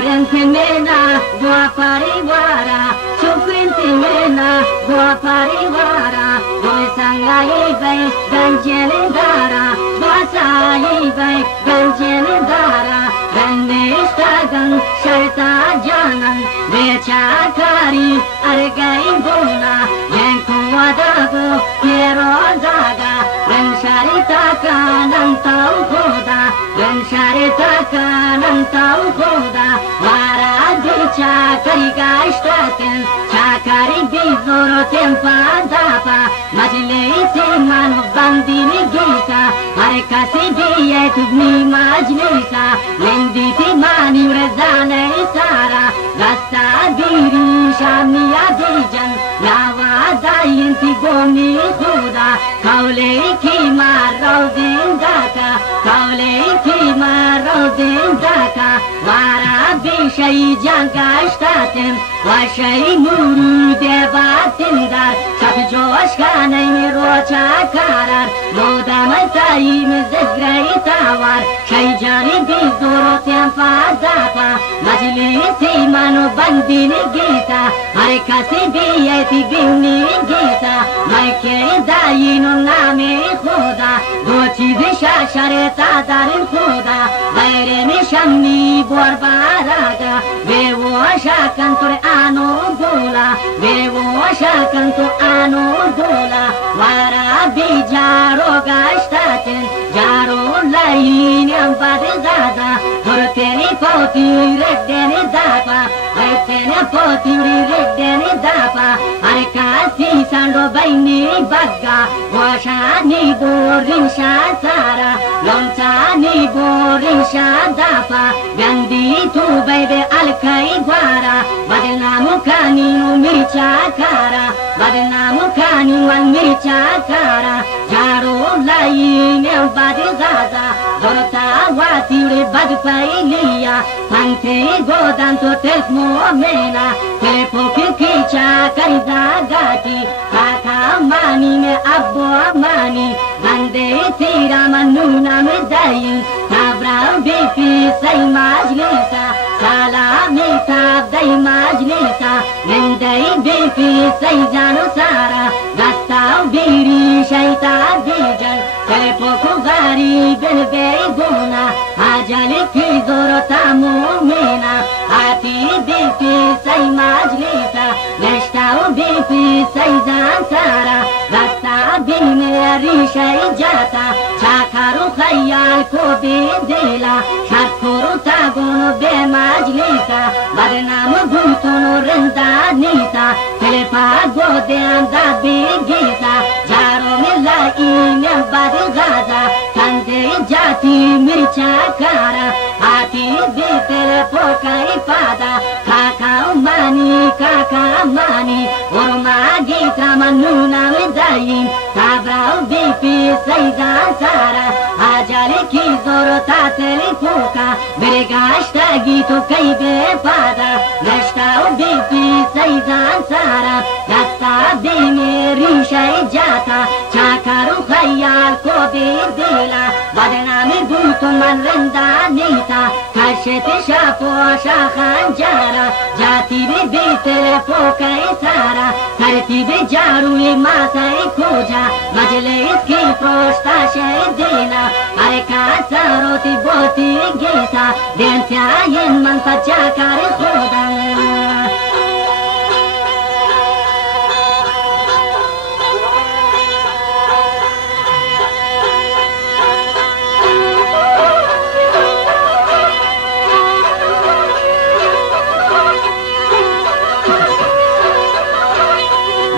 Orientimena, Dua Pariwara, Chukrintimena, Dua Pariwara, Doi Sangai Bay, Ganjelindara, Dua Sai Bay, Ganjelindara, Ganishtagan, Shaita Janan, Bechakari, Argaibuna, Yankuadago, Yerozaga, Gansharitaka, Nantau Koda, Gansharitaka, Nantau Koda, Varadicha, Karigashtaten, Chakari Bizoro Tempadapa, Majleti Manu Bandini Gita, Arekasi Dietugni Majlisa, Lenditi Mani Rezane Sara, Gasta Diri Shamia Dijan, Navada Intigoni Huda, Kaule Kima Rodindaka, Kaule Kima Rodindaka, Vara Bishai Jankashtaten, Washai Muru Devatindar, Sapijosh Kanai Rocha Karar, Loda Mataim Zegreitawar, Shaijani Bizoro Tempadapa, Majliti Manu Bandini Gita, Arekasi Bieti Bini Gita, Maike Daino Name Huda, Gochi Visha Shareta Darin Huda, Baireni Shamni Borbaraga, Vevo Shakantur Ano Dula, Vevo Shakantur Ano Dula, Vara Bijaro Gashtaten, Jaro Lain Ambadizada, Horteni Poti Redeni Dapa, Reteni Poti Redeni Dapa, Arekasi Sando Baini Bagga, Washani Borin Shatara, Lontani Borin Shadapa, Gandhi tu baby Alkai Guara, Badinamukani Mirchakara, Badinamukani Wan Mirchakara, Jaro Lain Badizaza, Dorota Wati Badpailia, Pante Godanto Telmo Mena, Telepoki Kicha Karizagati, Kaka Mani Abbo Mani, Bande Tira Manuna Medayin, Tabra Bipi Say Majlisa, Salamita Day Majlisa, Mendai Bipi Say Janusara, Gasta Biri Shaita Dijan, Telepoku Gari Belbeiguna, Ajali Kizoro Tamu Mina, Ati Bipi Say Majlisa, Nestau Bipi Say Zantara, Gasta Bineri Shaijata, Chakaru Khayal Kobi Dila, Shakuru Tagono Be Majlisa, Badnam Buntono Renda Nita, Telepa Godeanda Bigisa, Jaro Mila Inem Badigaza, Kande Jati Mirchakara, Ati Bitele Poka Ipada, Kaka Mani, Kaka Mani, Orma Gita Manuna Medayin, Tabra Bipi Saizantara, Ajali Kizoro Tateli Poka, Beregashta Gito Kaibe Pada, Gashta Bipi Saizantara, Gasta Bini Risha Jata, Chakaru Khayal Kobi Dila, Badanami Buntuman Renda Nita, Kasheti Shapo Shakhanjara, Jati Bitele Poka Isara, Karti Bijaru Masai Koja, Majleski Prosta Shaidina, Arekata Roti Boti Gita, Dentia Yenman Pachakari Koda.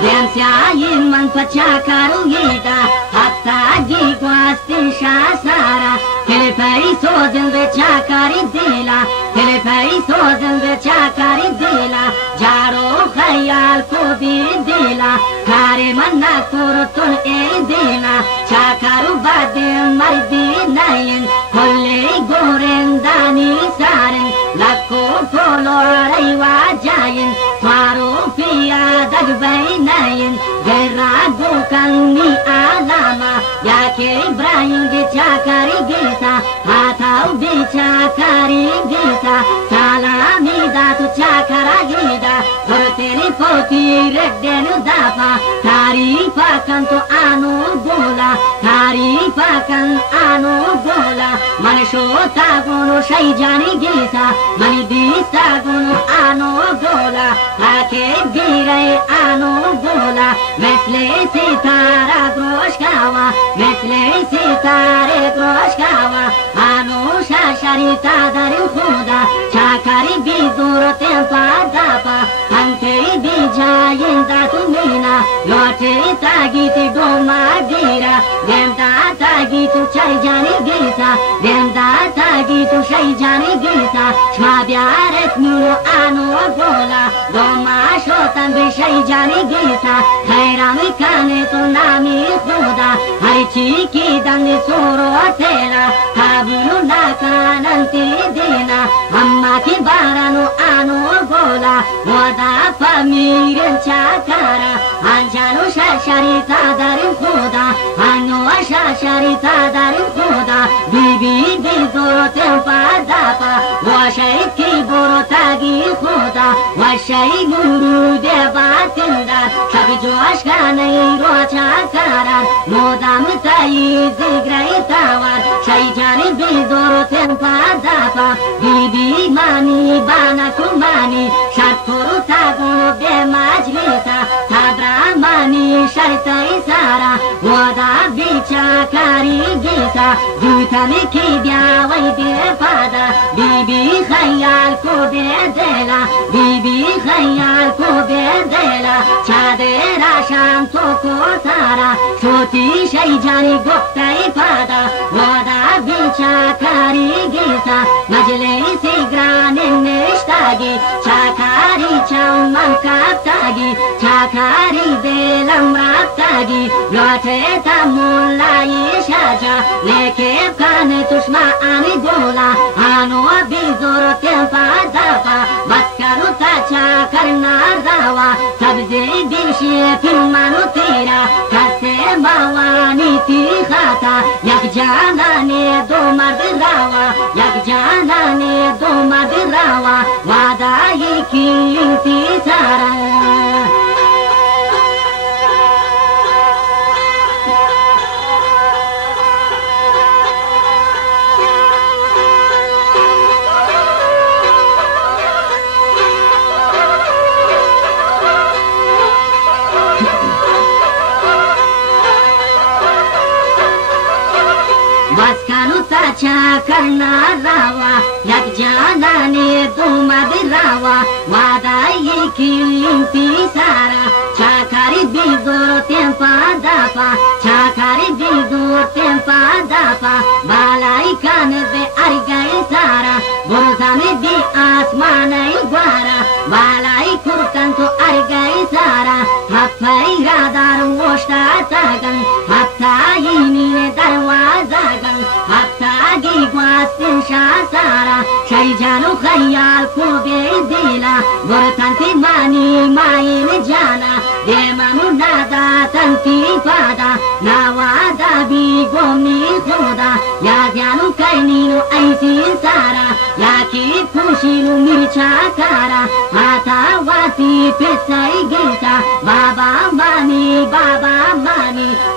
Densiayin man pachakaru yida, hatta giguasti shasara, telepai sozen de chakari dila, telepai sozen de chakari dila, jaro khayal kobi dila, kare manna kurtun e dila, chakaru bade mardi nayin, holle goren dani saren, lakko polo raiwa jayin, twaro pia dagbainayin, gerra bukan ni alama, yake Ibrahim di chakari gita, atau di chakari gita, salam شوتی ردن دافا تعریفا کن تو آنو گولا تعریفا کن آنو گولا من شوتا گونو شی جانی گیسا من بیستا گونو آنو گولا آکه گیره آنو گولا مثل ستاره گروش کوا مثل ستاره گروش کوا آنو شاشری تادر خودا چاکاری بی دور تنپا دافا انتری بی جاین داتو مینا لوٹی تاگیتی دوما گیرا دمدا تاگیتو چای جانی گیسا دمدا تاگیتو شای جانی گیسا شما بیارت میونو آنو گولا دوما شوتن بی شای جانی گیسا خیرامی کانی تو نامی خودا هر چی کی دنگ سورو تیرا کابلو ناکاننتی دینا اما کی بارانو آنو گولا ودا فامیرن چاکارا انجانو شاشاری تاداریم خودا انو شاشاری تاداریم خودا بی بی بی دورو تنپا داپا وشاید کی برو تاگی خودا وشای مرود باتندار شبی جوش کانی رو چاکارا مودام تایی زیگرای تاوار شای جانی بی دورو تنپا داپا بی بی مانی بانا کمانی شرط کرو تاگونو به مجلسا تابرامانی شرطای سارا ودا بیچا کاری گیسا جوتانی کی بیاوی بی پادا بی بی خیال کو بی دیلا بی بی خیال کو بی دیلا چاده راشم تو کو سارا شوتی شی جانی گفتای پادا ودا بیچا کاری گیسا مجلسی گرانی نشتاگی چاکاری چاو من کابتاگی چاکاری دلم رابتاگی لوٹه تا مولای شاجا لیکب کان تشما آنی گولا آنو بیزور تنپا دافا بس کرو تا چاکر نارداوا سبزی بیشی پیمانو تیرا کسی موانی تی خاتا یک جانانی دو مرد راوا یک جانانی دو مرد راوا وادایی کی انتی سارا چاکر ناراوا یک جانانی دو مرد راوا وادایی کی انتی سارا چاکاری بی دور تنپا دافا چاکاری بی دور تنپا دافا بالای کان به ارگای سارا برزانی بی آسمانی گوارا بالای کرکن تو ارگای سارا حفای رادار وشتا تاگن حفتایینی دروازاگن حفتاگی گواستن شاسارا شای جانو خیال کو بی دیلا برتن تی مانی ماین جانا دیمانو نادا تنتی پادا نوادا بی گومی خودا یا دیانو کینینو ایسی سارا یا کی پوشینو میرچا کارا ماتا واتی پیسای گیسا بابا مانی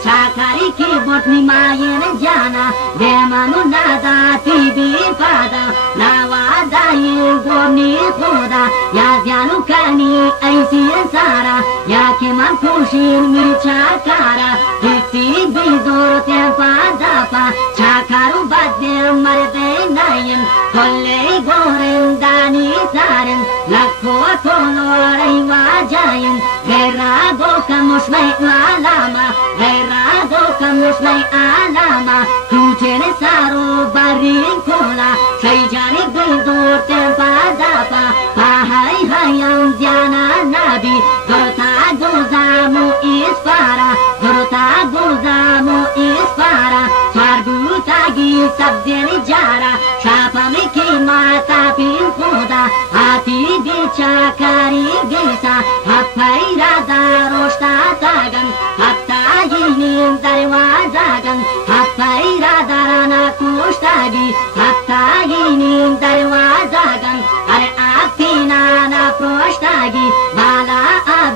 چاکاری کی بوٹنی ماین جانا دیمانو نادا تی بی پادا نوادا ی گومی خودا یا دیانو کینی ایسی سارا یا کی من پوشین میرچا کارا کسی بی دور تنپا دافا چاکارو بده مرده نایم کلی گورن دانی سارن لکو تولوری واجایم غیرادو کمشمی آلاما غیرادو کمشمی آلاما کوچن سارو برین کولا شای جانی بی دور تنپا دافا پاهای هایم زیانا نبی درتا گوزامو اسفارا درتا گوزامو اسفارا سوارگو تاگی سبزین جارا شاپمی کی ماتا پین خودا آتی بیچا کاری گیسا حفای رادا روشتا تاگن حفتایینیم دروازاگن حفای رادا رانا کوشتاگی حفتایینیم دروازاگن اره آب تینانا پروشتاگی بالا آب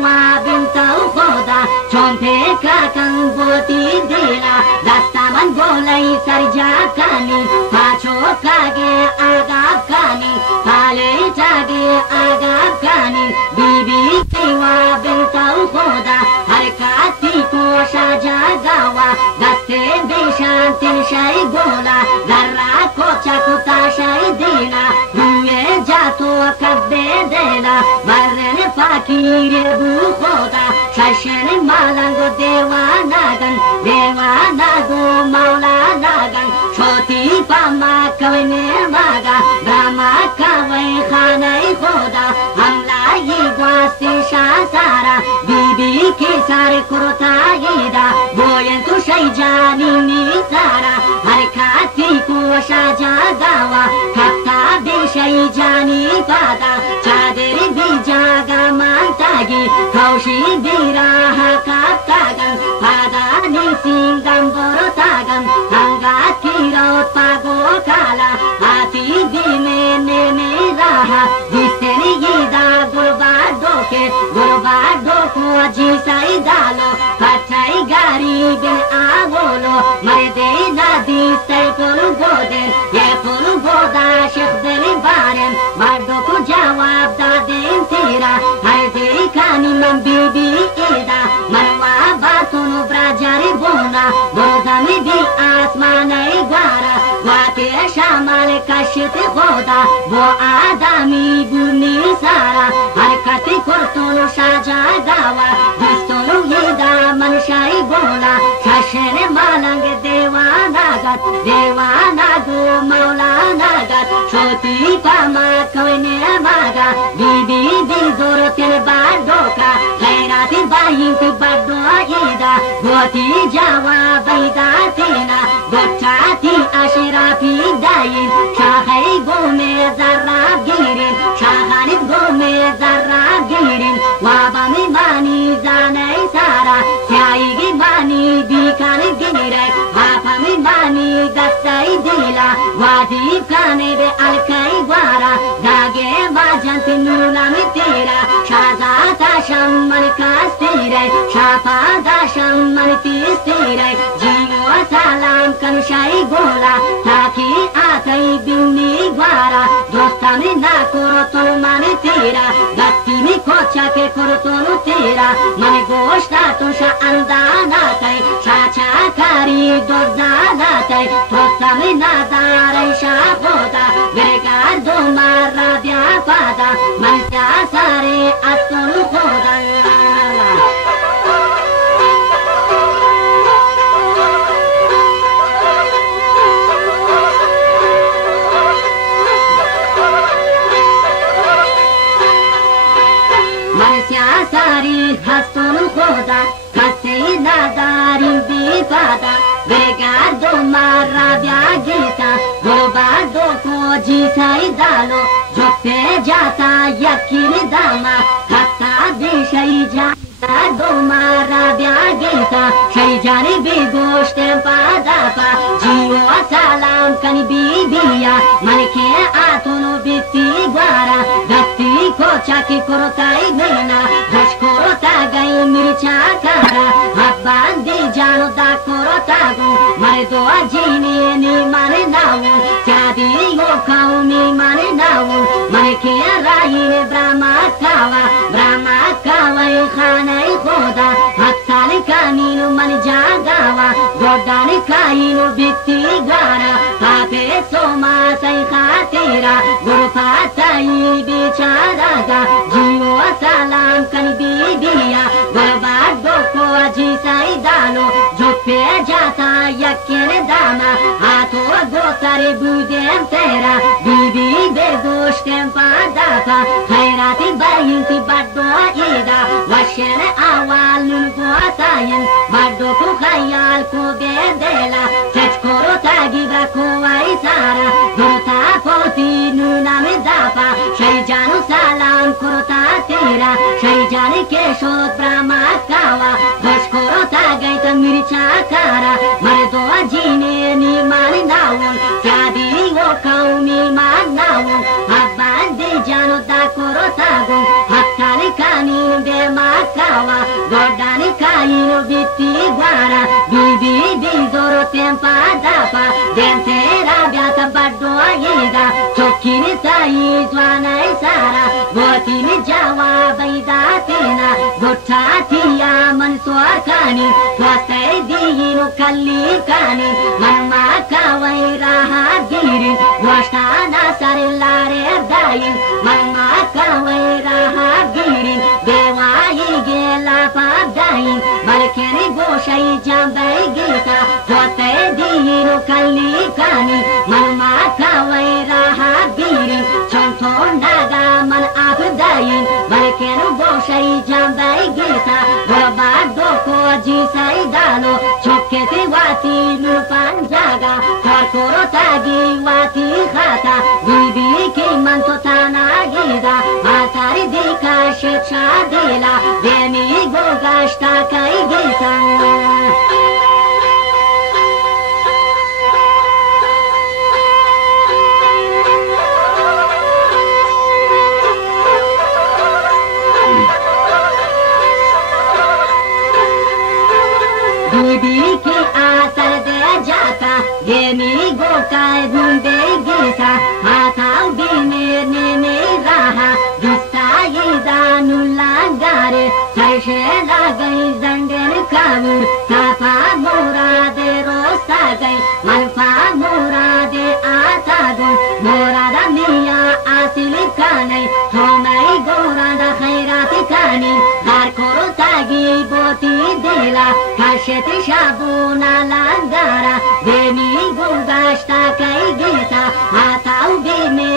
केवा बिन्तौ खोदा चोम्फे काकं बोती दिला दस्तामन गोलै सर्जा कानी पाछो कागे आगा कानी पाले जागे आगा कानी बीबी केवा बिन्तौ खोदा हर काती को साजा गावा दस्ते बेशान तिनशाई गोला गर्रा को चाकुता शाई दिला हुए जातो कब्बे देला बर्रन fakir bu khoda shashen malango dewa nago maula nagan choti pama kawne maga brahma kawai khanai khoda hamla ye gwasti shasara bibi ke sar kurta yida boyen tu shay jani ni sara har khati ko shaja gawa khata be shay jani pada chader bi jaga mantagi kaushi biraha kaptagan pada ni singam borotagan hanga kirot pago kala ati dine ne raha diseni yida gurbado ko jisai dalo patai gari ben avolo mare na disai polu goden ye polu goda shekh deni baren bardo ko jawab da den tera har dekani man bibi ida manwa batono brajari bona bozami bi asmanai gwara wate shamal kashit khoda bo adami buni sara har kati kortono saja gawa distono yeda manshai gola shashere malang dewa nago maula nagat shoti pama kawne maga bibi bizor tel badoka khairati bayin tu baddo ida goti jawa baida tina gotati ashrafi dayin shahay gome zarra girin shahanit gome zarra girin wabami mani zanai sara syai mani bikani girai hafami mani gasai dila wajib kane be alkai gwara dage vajant nunami tera shazata shamman kastirai shafada shamman tistirai jiyo salam kanshai gola taki atai binni gwara dostami na koroto mani tera gattimi kocha ke koroto tera mani goshta tosha andana tai chacha kari dozana tai dostami na darai shahoda gregardo marra dia pada man sare atul khoda sari hastul khoda kase nadarin bi pada gregardo marra dia gita gurbado ko jisai dalo joppe jata yakin dama hatta be shay jata marra dia gita shay jani be goshte pada pa jiyo salam kan bibiya manke atono bitti gwara gatti ko chaki korotai mena dashkorota gai mircha kara habban di jano da korota gu mare do ajini ni mane nawu jadi yo kaumi mane nawu mane ke raine brahma kawa khanai khoda hatsale kaninu man jagawa godani kainu bitti gwara pape soma sai khatira gurfatai bichara ga jiyo salam kan bibiya gurbado ko jisai dalo joppe jata yakin dama ato gotare budem tera bibi be goshtem padapa khairati bayinti baddo ida washene awalun gotayin baddo ko khayal ko bedela chkoro tagibra ko aisara gota poti nuname dapa shay janu salam korota tera shay jani ke shod brahma kawa dashkoro tagaita mircha kara mardo ajine ni mani nawun jadi wo kaumi ma kawa godani kainu bitti guara bibi bizoro tempa dapa dentera biata baddo ayida chokkini tai zwana isara gotini jawa baida tina gottatiya mansur kani wasai dinu kalli kani manma kawai raha diri washtana sarillare dayin manma kawai raha diri dewayi gela padayin balkeni goshai jambai gita wasai dinu kalli kani manma kawai raha diri chonto naga man afdayin balkeni goshai jambai gita gorabado ko jisai dalo chokketi wati nurpanjaga korkoro tagi wati khata bibi ki manto tana gida atari dika shecha dela demi gogashta kai gita bibi ki asar de jata demi gokai gunde gisa hatau bine ne raha distai danu lagare saishe lagai zanden kavur sapa murade rosagai malfa murade atagun murada miya asili kanai thomai gorada khairati kani dar koro tagi boti dela kasheti shabuna langara demi gugashta kai gita hatau bine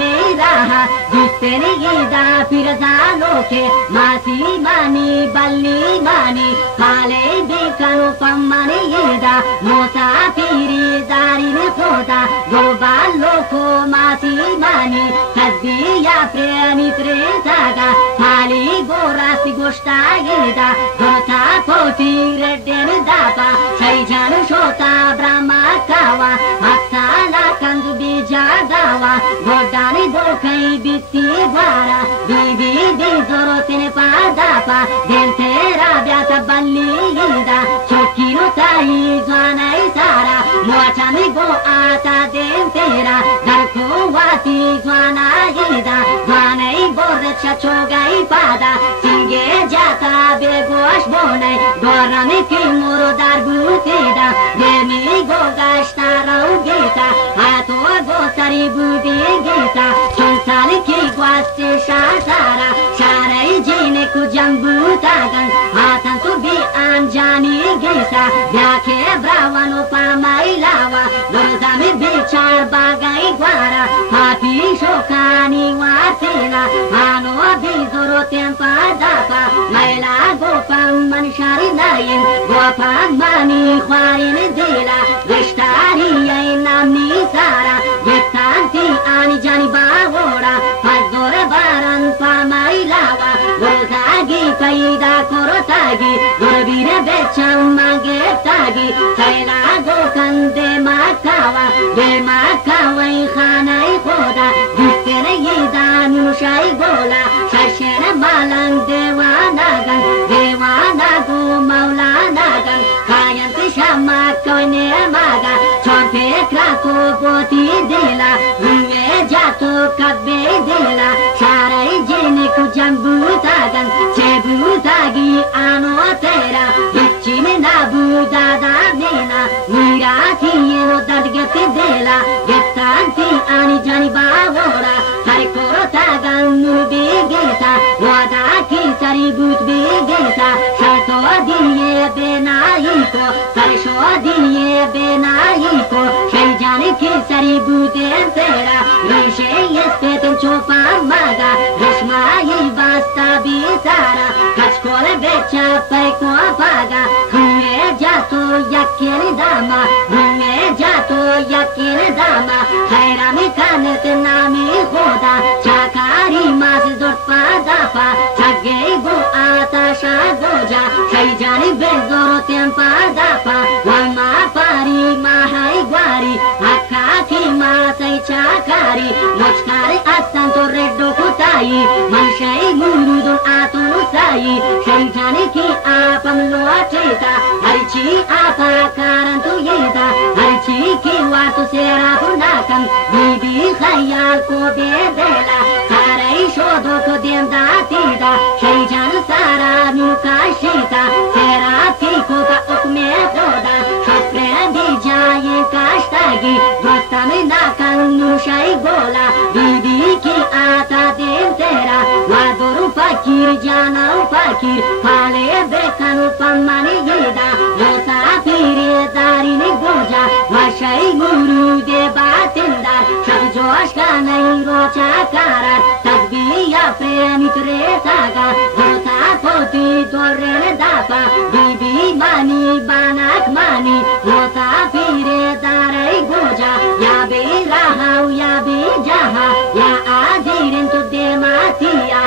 ne raha disteni gida pirzalo ke masi mani balli mani kale bekanu pammani gida mosa piri darini khoda goballo ko masi mani tasbiya preni tresaga kali gorasi goshta gida gota poti redden dapa shaijan shota brahma kawa aksala kandu bija dawa godani gokai bitti gwara bibi bizoro tene padapa dentera biata balli gida chokkino tai zwana isara moachami go ata dentera darko wati zwana gida zwanai borrecha chogai pada singe jata begosh bonai dorami ki muro darbutida demi gogashta raugita ato gosari budi gita chonsali ki gwaste shasara sharai jine ku jambutagan atan tu bi anjani gita byake bravano pamai lava dorzami bichar bagai gwara papi shokani watila ano bizoro tempa dapa maila gopam manshari nayin gopam mani khwarin dila geshtari ay namni sara getanti ani jani bagora pazore baran pamai lava gozagi paida korotagi gorbire becham magetagi saila gokande makawa de makawai khanai khoda distene yidanu shai gola shashena malang devanagan devanago maulanagan kayanti shama koine maga chonte krako poti dela uwe jato kabbe dela sharai jene ku jambutagan chebutagi ano tera bichime nabu dada nena mirati yeno dadgete dela gettanti ani jani bagora sari korotagan nubi geta wada ki sari but be geta sharto diye benayiko sari sho diye benayiko shai jani ki sari but entera rishe yespetem chopa maga rishmai basta bisara kachkole becha paiko apaga huye jato yakini dama huye jato yakini dama khairami kanet nami khoda chakari mas dorpa dafa chagei go atasha goja shai jani bezoro tempa dafa wama pari mahai gwari akaki masai chakari mochkari asanto reddo kutai manshai murudun atunu sai शैतानी की आपम लोचेता हरिची आपा काrantu yeta harichi की वातु सेरा पुनाकम बीबी खयाल को दे देला सारे शोधो को देम दातीदा शैतान सारा नुकाशिता सेरा को का उकमे दोदा शप्रे दी जाए काश्तागी दोस्ता में नाकन नुशाई गोला बीबी की आता देम तेरा वादोरु fakir jana fakir pale bekanu pamani yeda musafiri darini goja washai guru de batindar shab josh ka nahi rocha karar tasbiya premit re saga gota poti dorre dapa bibi mani banak mani musafiri darai goja ya be rahau ya be jaha ya adirin tu de matia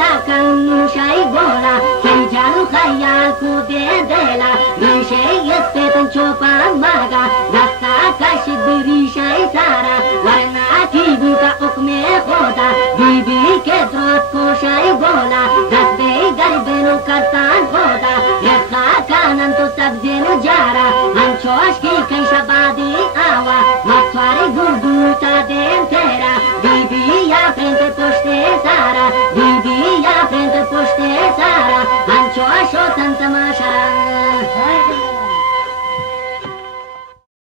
नाकन शाही गोला शैतानु खयाल को दे देला रिशे यस्पेतन चोपा मागा दस्ता कशिद रिशे सारा वरना की बुका उकमे खोदा बीबी के द्रोत को शाही गोला दस्ते गरीबेनु करतान खोदा यखा कानन तो सब जेनु जारा हम चोश की कई शबादी आवा मथवारी गुरदूता देम तेरा बीबी या प्रेंते पोस्टे सारा